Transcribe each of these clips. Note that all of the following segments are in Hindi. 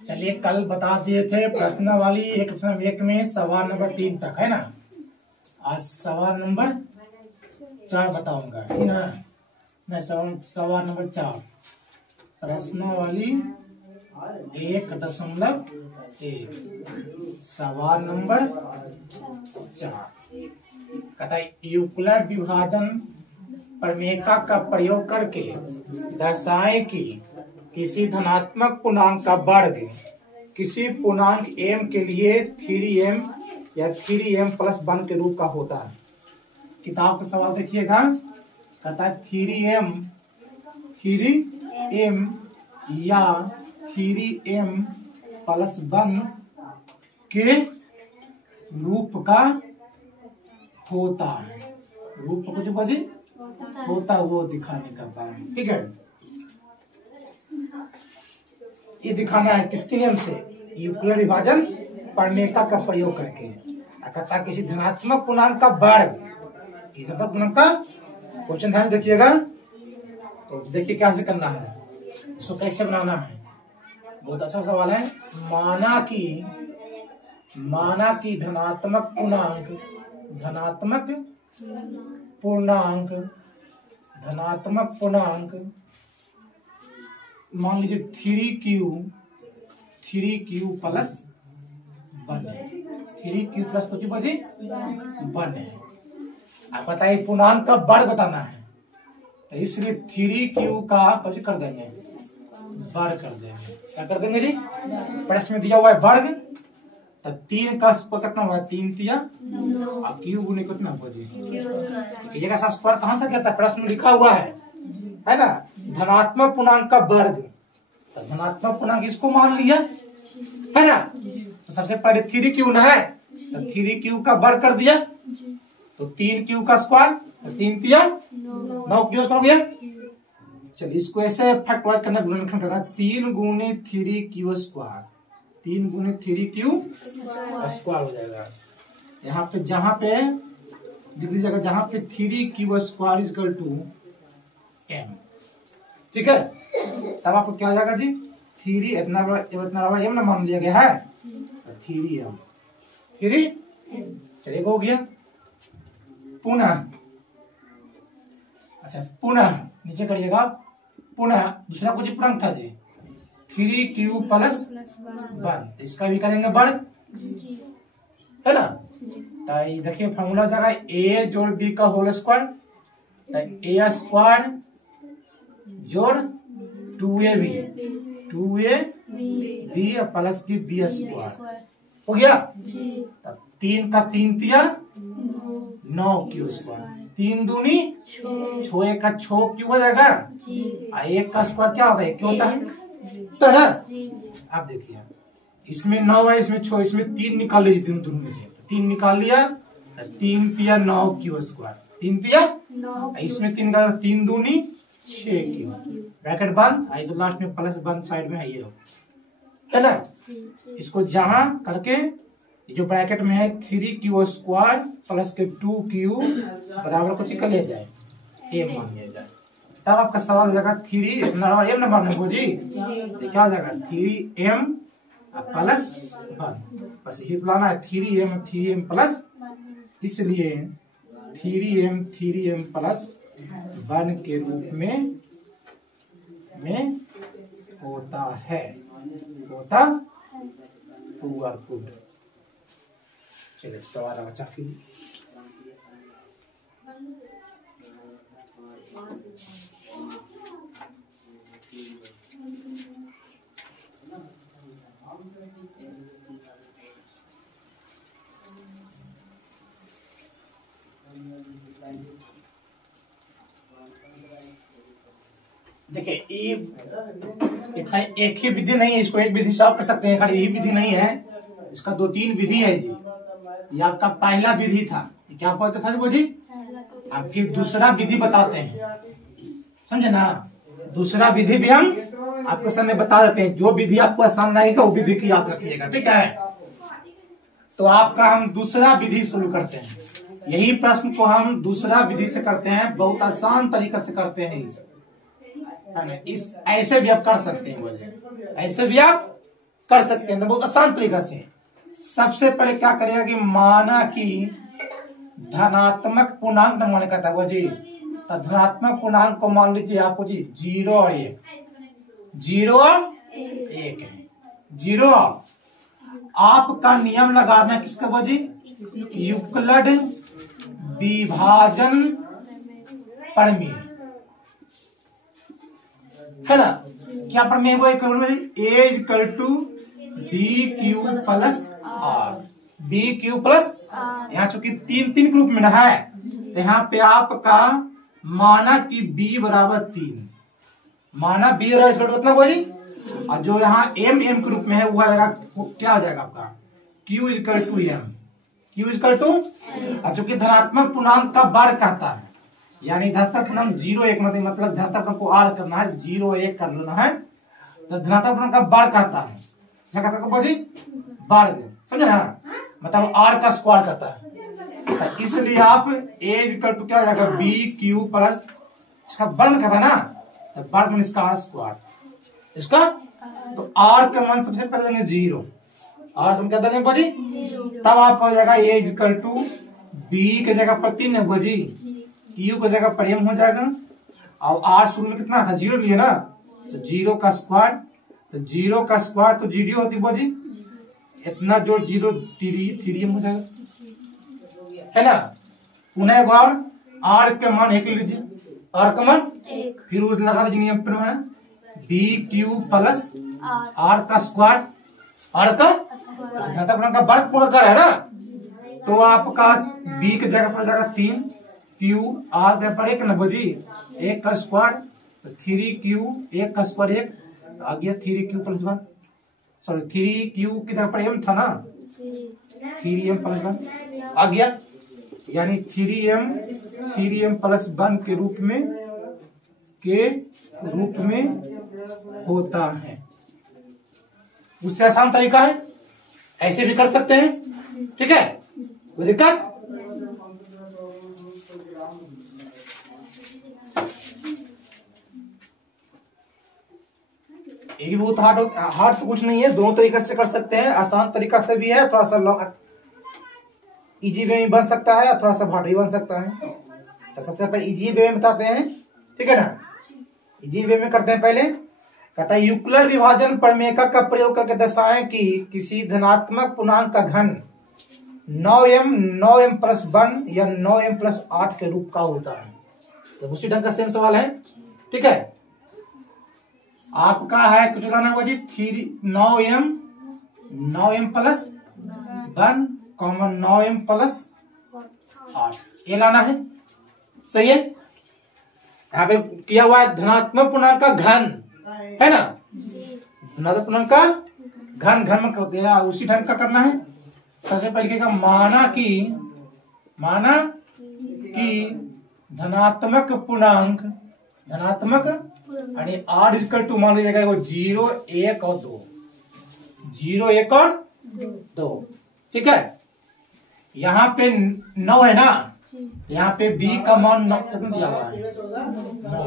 चलिए कल बता दिए थे प्रश्नावली 1 में सवाल नंबर 3 तक है ना। आज सवाल नंबर 4 बताऊंगा है ना। मैं सवाल नंबर 4 प्रश्नावली 1.1 सवाल नंबर 4 कहता है यूक्लिड विभाजन प्रमेयिका का प्रयोग करके दर्शाए कि किसी धनात्मक पूर्णांक का वर्ग किसी पूर्णांक m के लिए 3m या 3m+1 के रूप का होता है। किताब का सवाल देखिएगा, कहता है 3m या 3m+1 के रूप का होता है। रूप को जो बजे होता है वो दिखाने करता है। ठीक है, ये दिखाना है किसके नियम से? यूक्लिड विभाजन प्रमेयिका का प्रयोग करके। कहता किसी धनात्मक पूर्णांक का वर्ग, धनात्मक पूर्णांक का क्वेश्चन ध्यान देखिएगा। तो देखिए कैसे करना है, इसको कैसे बनाना है। बहुत अच्छा सवाल है। माना कि धनात्मक पूर्णांक मान लीजिए 3q+1 है। 3q+ कुछ बजे 1 है। आप बताइए पूर्णांक का वर्ग बताना है, तो इसलिए 3q का कुछ कर देंगे, वर्ग कर देंगे। क्या कर देंगे जी? प्रश्न में दिया हुआ है वर्ग, तो 3 का स्क्वायर कितना हुआ? 3 तिया और q गुने कितना हुआ जी? ये का स्क्वायर कहाँ से कहता है? प्रश्न में लिखा हुआ है ना, धनात्मक पूर्णांक का वर्ग। तो धनात्मक पूर्णांक इसको मान लिया है ना। तो सबसे पहले 3q ना है, तो 3q का वर्ग कर दिया, तो 3q का स्क्वायर, तो 3 तिया 9q स्क्वायर हो गया। चलिए इसको ऐसे फैक्टराइज करना, गुणनखंड करना। 3 गुने 3q स्क्वायर, 3 गुने 3q स्क्वायर हो जाएगा। यहाँ पे जहां पे लिख दीजिएगा, जहां पे 3q square equal to m। ठीक है, तब आपको क्या हो जाएगा जी? 3 इतना बड़ा m ना मान लिया गया है, 3m। चलिए हो गया। पुनः नीचे करिएगा, पुनः दूसरा कुछ पूर्णांक था जी 3q+1, इसका भी करेंगे वर्ग है ना। तो देखिए फॉर्मूला हो जाएगा a जोड़ b का होल स्क्वायर, तो a स्क्वायर जोड़ 2ab प्लस की b स्क्वायर हो गया। तो 3 का 3 तिया 9q स्क्वायर, 3 दूनी 6 का 6q हो जाएगा, और 1 का स्क्वायर क्या होगा? 1 होता है तो ना। आप देखिए इसमें 9 है, इसमें 6, इसमें 3 निकाल लीजिए दोनों में से। 3 निकाल लिया, 3 तिया 9q स्क्वायर, 3 तिया, इसमें 3 का 3 दूनी 6q, ब्रैकेट बंद। आई तो लास्ट में प्लस बंद साइड में आइए है ना। इसको जहां करके जो ब्रैकेट में है 3q स्क्वायर प्लस के 2q बराबर कुछ कर लिया जाए, a मान लिया जाए, तब आपका सवाल हो जाएगा 3 m नंबर में जी। क्या हो जाएगा? 3m +1, बस यही तो लाना है। 3m+, इसलिए 3m+1 के रूप में होता है, गुड। चलिए सवाल बचा फिर। देखिए एक ही विधि नहीं है, इसको एक विधि सॉल्व कर सकते हैं, यही विधि नहीं है, इसका 2-3 विधि है जी। ये आपका पहला विधि था, क्या बोलते था वो जी? अब फिर दूसरा विधि बताते हैं, समझे ना। दूसरा विधि भी हम आपके सामने बता देते हैं, जो विधि आपको आसान रहेगा वो विधि की याद रखिएगा। ठीक है, तो आपका हम दूसरा विधि शुरू करते हैं। यही प्रश्न को हम दूसरा विधि से करते हैं, बहुत आसान तरीका से करते हैं। है ना। इस ऐसे भी आप कर सकते हैं, बोलिए ऐसे भी आप कर सकते हैं, तो बहुत आसान तरीका से। सबसे पहले क्या करेगा कि माना कि धनात्मक पूर्णांक न माने कहता है वो जी, तो धनात्मक पूर्णांक को मान लीजिए आपको जी 0 और 1, 0 और 1 है। 0 आपका नियम लगाना किसका वजी, यूक्लिड विभाजन प्रमेय, है ना। क्या प्रमेय वो A equal to B Q plus R, B Q plus, यहाँ चूंकि 3 ग्रुप में है तो यहाँ पे आपका माना कि b बराबर 3, माना b बराबर कितना बोली, और जो यहाँ m के रूप में है वो आ जाएगा, क्या आ जाएगा आपका q equal to m, q equal to, और चूंकि धनात्मक पूर्णांक का वर्ग कहता है, यानी धनात्मक पूर्णांक 0 1 मतलब धनात्मक पूर्णांक को r करना है, 0 1 कर लेना है, तो धनात्मक पूर्णांक का वर्ग कहता है, क्या कहता है बोली, वर्ग, समझे ना, मतलब r का स्क्वायर कहता है। तो इसलिए आप a इक्वल टू क्या हो जाएगा बी क्यू प्लस, इसका वर्ग कहता है ना, तो वर्ग में इसका स्क्वायर, इसका तो r का मान सबसे पहले देंगे 0, r तुम क्या देंगे बोली, तब आपका हो जाएगा a इक्वल टू b के जगह पर 3 है बोली, q की जगह पर m हो जाएगा, और r शुरू में कितना था 0 लिए ना, तो 0 का स्क्वायर, तो 0 का स्क्वायर तो 0 होती बोली, इतना जोड़ 0 3 हो जाएगा, है ना। पुनः एक बार r के मान 1 लीजिए, r का मान 1, फिर वो लगा दीजिए नियम पर है बी क्यू प्लस r का स्क्वायर, r का धनात्मक का वर्ग पूर्ण कर है ना, तो आपका b की जगह पर जाएगा 3, q r के पर 1 ना बोझी 1 का स्क्वायर, तो 3q 1 का स्क्वायर 1 आ गया 3q प्लस 1, सॉरी 3q की जगह पर m था ना, 3m प्लस 1 आ गया, यानी 3m प्लस 1 के रूप में होता है। उससे आसान तरीका है, ऐसे भी कर सकते हैं, ठीक है, कोई दिक्कत। ये भी बहुत हार्ड तो कुछ नहीं है, दोनों तरीके से कर सकते हैं, आसान तरीका से भी है, थोड़ा सा इजी वे में बन सकता है, थोड़ा सा हार्ड भी बन सकता है। तो सबसे पहले इजी वे में बताते हैं, ठीक है ना, इजी वे में करते हैं। पहले कहता है यूक्लिड विभाजन प्रमेय का प्रयोग करके दर्शाएं कि किसी धनात्मक पूर्णांक का घन 9m प्लस 1 या 9m प्लस 8 के रूप का होता है। तो उसी ढंग का सेम सवाल है, ठीक है। आपका है कुछ लाना होगा जी 9m plus 1 common 9m plus 8 ये लाना है, सही है। यहाँ पे किया हुआ है धनात्मक पूर्णांक का घन, है ना, धनात्मक पूर्णांक का घन में कहते हैं, उसी ढंग का करना है। सबसे पहले लिखेगा माना कि धनात्मक पूर्णांक यानी r इक्वल टू मान लीजिएगा वो 0 1 और 2, 0 1 और 2, ठीक है। यहाँ पे 9 है ना, यहाँ पे b का मान 9 कितना दिया हुआ है, 9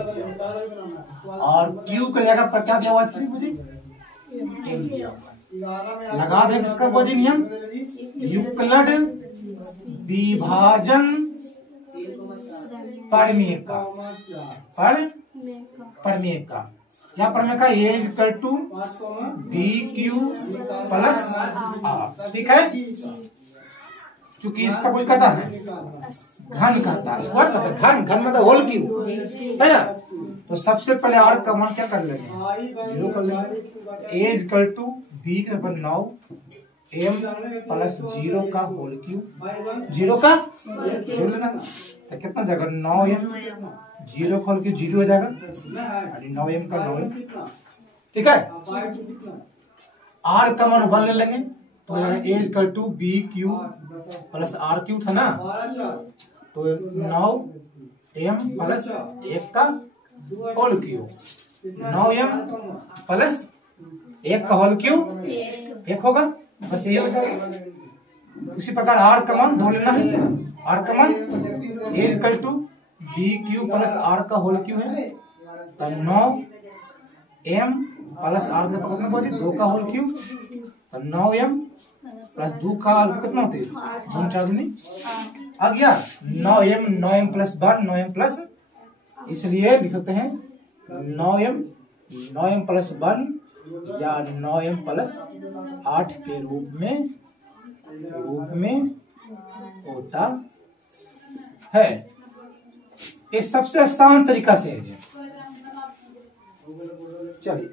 दिया हुआ, और q की जगह पर क्या दिया हुआ है मुझे, m दिया हुआ। लगा दें इसका बोझी नियम, यूक्लिड विभाजन प्रमेय का क्या प्रमेय का, a equal to B Q plus r, ठीक है। चूंकि इसका कोई कहता है घन कहता है, स्क्वायर कहता है, घन मतलब होल क्यू, है ना। तो सबसे पहले आर का मान क्या कर लेंगे, 0 कर लेंगे, a इक्वल टू बी के ऊपर 9 m प्लस 0 का होल क्यू, 0 का जोड़ लेना, तो कितना जाएगा 9m, 0 खोल के 0 हो जाएगा, 9m का 9m, ठीक है। r का मान 1 ले लेंगे, तो a equal to B Q plus r q था ना, तो 9m प्लस 1 का होल क्यू, 9m प्लस 1 का होल क्यू 1 होगा, बस ये हो जाएगा। उसी प्रकार r का मान ढूंढ लेना है, r का मान a equal to B Q plus r का होल क्यू है, तो 9 m प्लस r कितना बाजी 2 का होल क्यूब, तो 9m प्लस 2 का कितना होते हैं 4 दूनी आ गया 9m, 9m plus 1 9m plus, इसलिए लिख सकते हैं 9m प्लस 1 या 9m प्लस 8 के रूप में होता है। ये सबसे आसान तरीका से है। चलिए